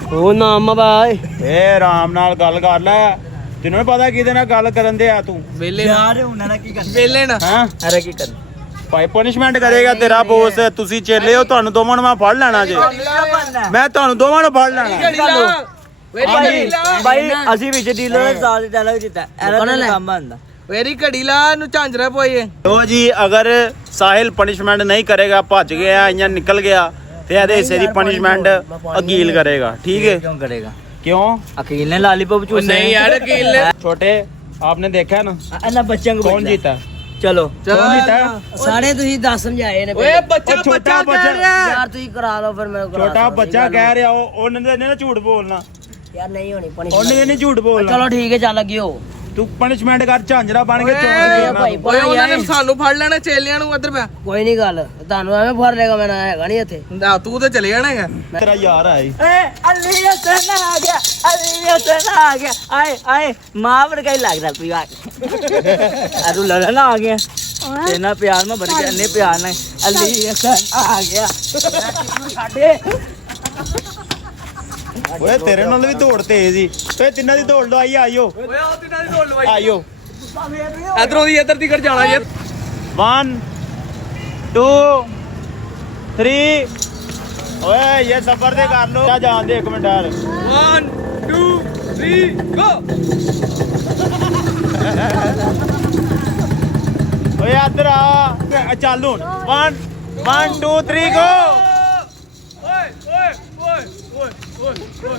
ਉਹ ਨਾਮ ਬਾਈ ਏ ਆਰਾਮ ਨਾਲ ਗੱਲ ਕਰ ਲੈ ਤੈਨੂੰ ਨੀ ਪਤਾ ਕਿਹਦੇ ਨਾਲ ਗੱਲ ਕਰਨ ਦੇ ਆ ਤੂੰ ਵੇਲੇ ਨਾ ਯਾਰ ਉਹਨਾਂ ਨੇ ਕੀ ਕਰਨਾ ਵੇਲੇ ਨਾ ਹਾਂ ਅਰੇ ਕੀ ਕਰਨਾ ਭਾਈ ਪਨਿਸ਼ਮੈਂਟ ਕਰੇਗਾ ਤੇਰਾ ਬੋਸ ਤੁਸੀਂ ਚੇਲੇ ਹੋ ਤੁਹਾਨੂੰ ਦੋਵਾਂ ਨੂੰ ਮੈਂ ਫੜ ਲੈਣਾ ਜੇ ਮੈਂ ਤੁਹਾਨੂੰ ਦੋਵਾਂ ਨੂੰ ਫੜ ਲੈਣਾ ਘੜੀ ਲਾ ਵੇਰੀ ਭਾਈ ਅਸੀਂ ਵਿੱਚ ਡੀਲਰ ਦੇ ਸਾਥ ਡਾਇਲੌਗ ਜਿੱਤਾ ਇਹਦਾ ਤਾਂ ਕੰਮ ਆਂਦਾ ਵੇਰੀ ਘੜੀ ਲਾ ਨੂੰ ਝਾਂਜਰਾ ਪੋਏ ਲੋ ਜੀ ਅਗਰ ਸਾਹਿਲ ਪਨਿਸ਼ਮੈਂਟ ਨਹੀਂ ਕਰੇਗਾ ਭੱਜ ਗਿਆ ਜਾਂ ਨਿਕਲ ਗਿਆ ਤੇ ਇਹਦੇ ਹਿੱਸੇ ਦੀ ਪਨਿਸ਼ਮੈਂਟ ਅਕੀਲ ਕਰੇਗਾ ਠੀਕ ਹੈ ਕਿਉਂ ਕਰੇਗਾ ਕਿਉਂ ਅਕੀਲ ਨੇ ਲਾਲੀਪੌਪ ਚੂਸੇ ਨਹੀਂ ਯਾਰ ਕੀਲ ਨੇ ਛੋਟੇ ਆਪਨੇ ਦੇਖਿਆ ਨਾ ਇਹਨਾਂ ਬੱਚਿਆਂ ਨੂੰ ਕੌਣ जीता ਚਲੋ ਕੌਣ जीता ਸਾਰੇ ਤੁਸੀਂ ਦੱਸ ਸਮਝਾਏ ਨੇ ਓਏ ਬੱਚਾ ਉਹ ਛੋਟਾ ਬੱਚਾ ਕਹਿ ਰਿਹਾ ਯਾਰ ਤੁਸੀਂ ਕਰਾ ਲਓ ਫਿਰ ਮੈਨੂੰ ਕਰਾ ਛੋਟਾ ਦਿਓ। ਬੱਚਾ ਕਹਿ ਰਿਹਾ ਉਹਨੇ ਨੇ ਨਾ ਝੂਠ ਬੋਲਣਾ ਯਾਰ ਨਹੀਂ ਹੋਣੀ ਉਹਨੇ ਪਨਿਸ਼ਮੈਂਟ ਨਹੀਂ ਝੂਠ ਬੋਲਣਾ ਚਲੋ ਠੀਕ ਹੈ ਚੱਲ ਅੱਗੇ ਹੋ ਤੂੰ ਪਨਿਸ਼ਮੈਂਟ ਕਰ ਝਾਂਜਰਾ ਬਣ ਕੇ ਓਏ ਚੌਂਕ ਭਾਈ ਓਏ ਉਹਨਾਂ ਨੇ ਸਾਨੂੰ ਫੜ ਲੈਣਾ ਚੇਲਿਆਂ ਨੂੰ ਇੱਧਰ ਪਿਆ ਕੋਈ ਨਹੀਂ ਗੱਲ ਤੁਹਾਨੂੰ ਐਵੇਂ ਫੜ ਲੇਗਾ ਮੈਂ ਨਾ ਹੈਗਾ ਨਹੀਂ ਇੱਥੇ ਨਾ ਤੂੰ ਤੇ ਚਲੇ ਜਾਣਾ ਹੈਗਾ ਤੇਰਾ ਯਾਰ ਆਈ ਏ ਅਲੀ ਹਸਨ ਆ ਗਿਆ ਅਲੀ ਹਸਨ ਆ ਗਿਆ ਆਏ ਆਏ ਮਾਂ ਵਰ ਕਈ ਲੱਗਦਾ ਪਿਆ ਅਰੂ ਲੜਨਾ ਆ ਗਿਆ ਤੇਨਾ ਪਿਆਰ ਮੈਂ ਭਰ ਗਿਆ ਨੇ ਪਿਆਰ ਨਾਲ ਅਲੀ ਹਸਨ ਆ ਗਿਆ ਸਾਡੇ ਓਏ ਤੇਰੇ ਨਾਲ ਵੀ ਦੌੜ ਤੇਜ਼ ਸੀ ਓਏ ਤਿੰਨਾਂ ਦੀ ਦੌੜ ਲਓ ਆਈਓ ਓਏ ਉਹ ਤਿੰਨਾਂ ਦੀ ਢੋਲ ਲਵਾਈ ਆਈਓ ਇਧਰੋਂ ਦੀ ਇੱਧਰ ਦੀ ਕਰ ਜਾਣਾ ਯਾਰ 1 2 3 ਓਏ ਇਹ ਸਫਰ ਤੇ ਕਰ ਲੋ ਜਾ ਜਾਣ ਦੇ 1 ਮਿੰਟ ਯਾਰ 1 2 3 ਗੋ ਓਏ ਇੱਧਰ ਆ ਚੱਲ ਹੁਣ 1 1 2 3 ਗੋ ਓਏ ਓਏ ਓਏ ਓਏ ਓਏ ਓਏ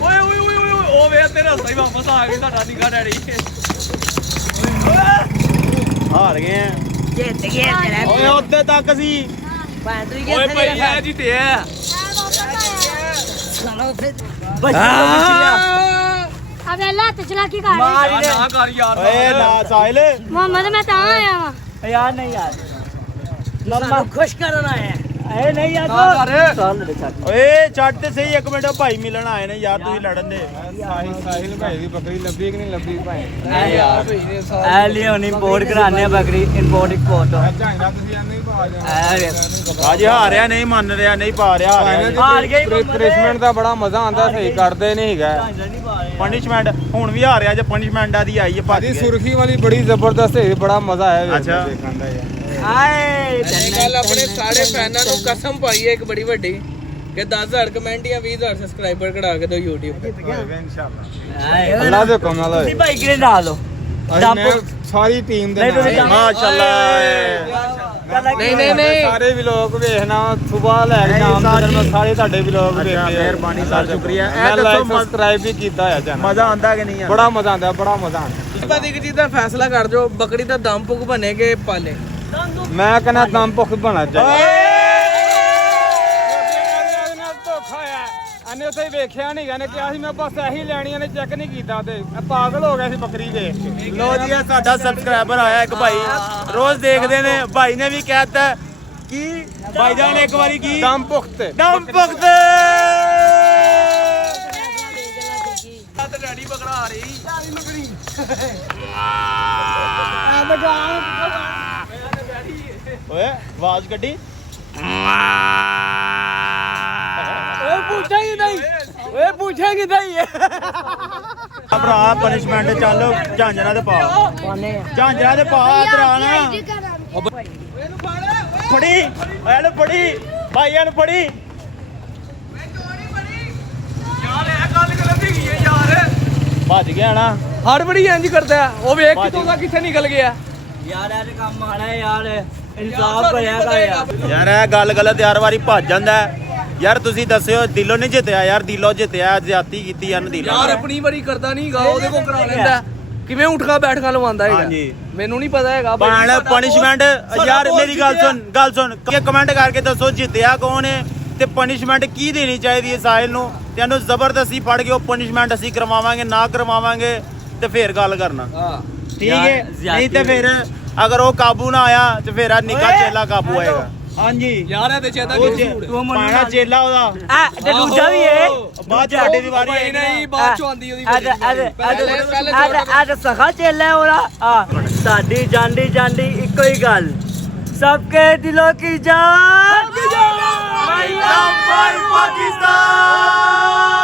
ਓਏ ਓਏ ਓਏ ਉਹ ਵੇ ਤੇਰਾ ਸਹੀ ਵਾਪਸ ਆ ਗਿਆ ਤੁਹਾਡਾ ਨਿੱਕਾ ਡੈਡੀ ਹਾਰ ਗਏ ਆ ਜਿੱਤ ਗਿਆ ਤੇਰਾ ਓਏ ਉੱਤੇ ਤੱਕ ਸੀ ਭਾਂ ਤੂੰ ਓਏ ਕਿੱਥੇ ਭਾਈ ਇਹ ਜਿੱਤਿਆ ਚਲੋ ਉੱਥੇ ਅਬੇ ਅੱਲਾ ਤੇ ਚਲਾ ਕੀ ਕਰ ਮਾਰੀ ਦੇ ਨਾ ਕਰ ਯਾਰ ਓਏ ਨਾ ਸਾਹਿਲ ਮੁਹੰਮਦ ਮੈਂ ਤਾਂ ਆਇਆ ਵਾਂ ਯਾਰ ਨਹੀਂ ਯਾਰ ਮਮਾ ਖੁਸ਼ ਕਰਨ ਆਏ ਐ ਨਹੀਂ ਆ ਚੱਲ ਦੇ ਛੱਡ ਓਏ ਛੱਡ ਤੇ ਸਹੀ ਇੱਕ ਮਿੰਟ, ਉਹ ਭਾਈ ਮਿਲਣ ਆਏ ਨੇ ਯਾਰ, ਤੁਸੀਂ ਲੜਨ ਦੇ। ਸਾਹਿਲ ਭਾਈ ਦੀ ਬੱਕਰੀ ਲੱਭੀ ਕਿ ਨਹੀਂ ਲੱਭੀ ਭਾਈ? ਐ ਲਿਓਨ ਇੰਪੋਰਟ ਕਰਾਣੇ ਆ ਬੱਕਰੀ, ਇੰਪੋਰਟ ਐਕਸਪੋਰਟ ਝਾਂਗਾ ਤੁਸੀਂ ਨਹੀਂ ਪਾ ਜਾਣਾ। ਬਾਜੀ ਹਾਰਿਆ, ਨਹੀਂ ਮੰਨ ਰਿਹਾ, ਨਹੀਂ ਪਾ ਰਿਹਾ, ਹਾਰ ਗਈ ਪ੍ਰਿਸਮੈਂਟ ਦਾ ਬੜਾ ਮਜ਼ਾ ਆਉਂਦਾ, ਸਹੀ ਕਰਦੇ ਨਹੀਂ ਹੈਗਾ। ਪਨਿਸ਼ਮੈਂਟ ਹੁਣ ਵੀ ਹਾਰਿਆ, ਜੇ ਪਨਿਸ਼ਮੈਂਟ ਆਦੀ ਆਈ ਹੈ ਭੱਜ ਭਾਜੀ ਗਏ। ਸੁਰਖੀ ਵਾਲੀ ਬੜੀ ਜ਼ਬਰਦਸਤ ਹੈ, ਬੜਾ ਮਜ਼ਾ ਆਇਆ ਅੱਛਾ। ਦੇਖਣ ਦਾ ਯਾਰ। ਆਏ ਕੱਲ ਆਪਣੇ ਸਾਰੇ ਫੈਨਾਂ ਨੂੰ ਕਸਮ ਪਾਈ ਹੈ ਇੱਕ ਬੜੀ ਵੱਡੀ ਕਿ 10,000 ਕਮੈਂਟ ਜਾਂ 20,000 ਸਬਸਕ੍ਰਾਈਬਰ ਕਢਾ ਕੇ ਦਿਓ YouTube ਤੇ। ਅੱਲਾ ਦੇ ਹੁਕਮ ਨਾਲ ਤੁਸੀਂ ਭਾਈ ਕਿਹਨੇ ਨਾਲ ਲੋ ਮੈਂ ਸਾਰੀ ਟੀਮ ਦੇ ਨਹੀਂ ਤੁਸੀਂ ਨਾਲ ਮਾਸ਼ਾਅੱਲਾ। ਨਹੀਂ ਸਾਰੇ ਵਲੌਗ ਵੇਖਣਾ, ਸਵੇਰ ਲੈ ਕੇ ਸ਼ਾਮ ਤੱਕ ਮੈਂ ਸਾਰੇ ਤੁਹਾਡੇ ਵਲੌਗ ਵੇਖਦੇ ਆ। ਮਿਹਰਬਾਨੀ ਸਰ, ਸ਼ੁਕਰੀਆ। ਮੈਂ ਲਾਈਕ ਸਬਸਕ੍ਰਾਈਬ ਵੀ ਕੀਤਾ ਹੋਇਆ ਚੈਨਲ। ਮਜ਼ਾ ਆਉਂਦਾ ਕਿ ਨਹੀਂ? ਬੜਾ ਮਜ਼ਾ ਆਉਂਦਾ, ਬੜਾ ਮਜ਼ਾ ਆਉਂਦਾ। ਬਾਤ ਇੱਕ ਚੀਜ਼ ਦਾ ਫੈਸਲਾ ਕਰ ਜੋ, ਬੱਕਰੀ ਦਾ ਦਮ ਪੁੱਗ ਬਣੇ ਕਿ ਪਾਲੇ। ਮੈਂ ਕਹਿੰਦਾ ਦਮ ਭੁੱਖ ਬਣਾ ਚਾਹੀਦਾ। ਅਨੇ ਉੱਥੇ ਵੇਖਿਆ ਨਹੀਂ ਗਾਨੇ ਕਿਹਾ ਸੀ ਮੈਂ ਬਸ ਇਹੀ ਲੈਣੀਆਂ ਨੇ, ਚੈੱਕ ਨਹੀਂ ਕੀਤਾ ਤੇ ਪਾਗਲ ਹੋ ਗਿਆ ਸੀ ਬੱਕਰੀ ਵੇਖ ਕੇ। ਲੋ ਜੀ, ਇਹ ਸਾਡਾ ਸਬਸਕ੍ਰਾਈਬਰ ਆਇਆ ਇੱਕ ਭਾਈ, ਰੋਜ਼ ਦੇਖਦੇ ਨੇ। ਭਾਈ ਨੇ ਵੀ ਕਹਿਤਾ ਕਿ ਭਾਈਜਾਨ ਨੇ ਇੱਕ ਵਾਰੀ ਕੀ ਦਮ ਭੁੱਖ ਤੇ ਦਮ ਭੁਗਤ ਡੈਡੀ ਬਕਰਾ ਆ ਰਹੀ ਓਏ ਆਵਾਜ਼ ਕੱਢੀ। ਓਏ ਪੁੱਛੇਗੀ ਨਹੀਂ ਭਰਾ ਪਨਿਸ਼ਮੈਂਟ ਚੱਲ, ਝਾਂਜਰਾਂ ਦੇ ਪਾ, ਪਾਣੇ ਆ ਝਾਂਜਰਾਂ ਦੇ ਪਾ ਦਰਾਣਾ। ਫੜੀ ਇਹਨੂੰ, ਫੜੀ ਭਾਈਆਂ ਨੂੰ, ਫੜੀ। ਯਾਰ ਇਹ ਗੱਲ ਗਲਤੀ ਕੀ ਹੈ ਯਾਰ, ਭੱਜ ਗਿਆ ਨਾ। ਹਰ ਬੜੀ ਇੰਜ ਕਰਦਾ ਹੈ। ਉਹ ਵੇਖ ਕਿਤੋਂ ਦਾ ਕਿੱਥੇ ਨਿਕਲ ਗਿਆ ਯਾਰ ਇਹ ਕੰਮ ਮਾੜਾ ਹੈ ਯਾਰ, ਇਨਸਾਫ ਕਰਿਆ ਕਰ ਯਾਰ। ਯਾਰ ਇਹ ਗੱਲ ਗਲਤ, ਯਾਰ ਵਾਰੀ ਭੱਜ ਜਾਂਦਾ ਹੈ। ਯਾਰ ਤੁਸੀਂ ਦੱਸਿਓ, ਦਿਲੋਂ ਨਹੀਂ ਜਿੱਤਿਆ ਯਾਰ, ਦਿਲੋਂ ਜਿੱਤਿਆ, ਜ਼ਿਆਦਤੀ ਕੀਤੀ ਯਾਰ ਦਿਲੋਂ। ਯਾਰ ਆਪਣੀ ਬੜੀ ਕਰਦਾ ਨਹੀਂਗਾ, ਉਹਦੇ ਕੋਲ ਕਰਾ ਲੈਂਦਾ। ਕਿਵੇਂ ਉਠਕਾ ਬੈਠਕਾ ਲਵਾਉਂਦਾ ਹੈਗਾ, ਹਾਂਜੀ। ਮੈਨੂੰ ਨਹੀਂ ਪਤਾ ਹੈਗਾ ਬਈ। ਬਾਣ ਪਨਿਸ਼ਮੈਂਟ ਯਾਰ, ਮੇਰੀ ਗੱਲ ਸੁਣ, ਕਮੈਂਟ ਕਰਕੇ ਦੱਸੋ ਜਿੱਤਿਆ ਕੌਣ ਹੈ ਤੇ ਪਨਿਸ਼ਮੈਂਟ ਕੀ ਦੇਣੀ ਚਾਹੀਦੀ ਹੈ ਸਾਹਿਲ ਨੂੰ। ਤੇ ਇਹਨੂੰ ਜ਼ਬਰਦਸਤੀ ਫੜ ਕੇ ਉਹ ਪਨਿਸ਼ਮੈਂਟ ਅਸੀਂ ਕਰਵਾਵਾਂਗੇ, ਨਾ ਕਰਵਾਵਾਂਗੇ ਤੇ ਫੇਰ ਗੱਲ ਕਰਨਾ, ਠੀਕ ਹੈ? ਨਹੀਂ ਤੇ ਫਿਰ ਅਗਰ ਉਹ ਕਾਬੂ ਨਾ ਆਇਆ ਤੇ ਫੇਰ ਆ ਨਿੱਕਾ ਚੇਲਾ ਕਾਬੂ ਆਏਗਾ। ਹਾਂਜੀ ਯਾਰ ਇਹ ਤੇ ਚੇਤਾ ਤੂੰ ਪਾਣਾ ਚੇਲਾ ਉਹਦਾ ਆ ਤੇ ਦੂਜਾ ਵੀ ਹੈ, ਬਾਅਦ ਚ ਸਾਡੀ ਦੀ ਵਾਰੀ ਆਏਗੀ ਨਹੀਂ ਬਾਅਦ ਚੋਂ ਆਂਦੀ ਉਹਦੀ ਅੱਜ ਸਖਾ ਚੱਲਿਆ ਉਹਦਾ ਆ ਸਾਡੀ ਜਾਂਦੀ ਇੱਕੋ ਹੀ ਗੱਲ, सबके दिलों की जान पाकिस्तान।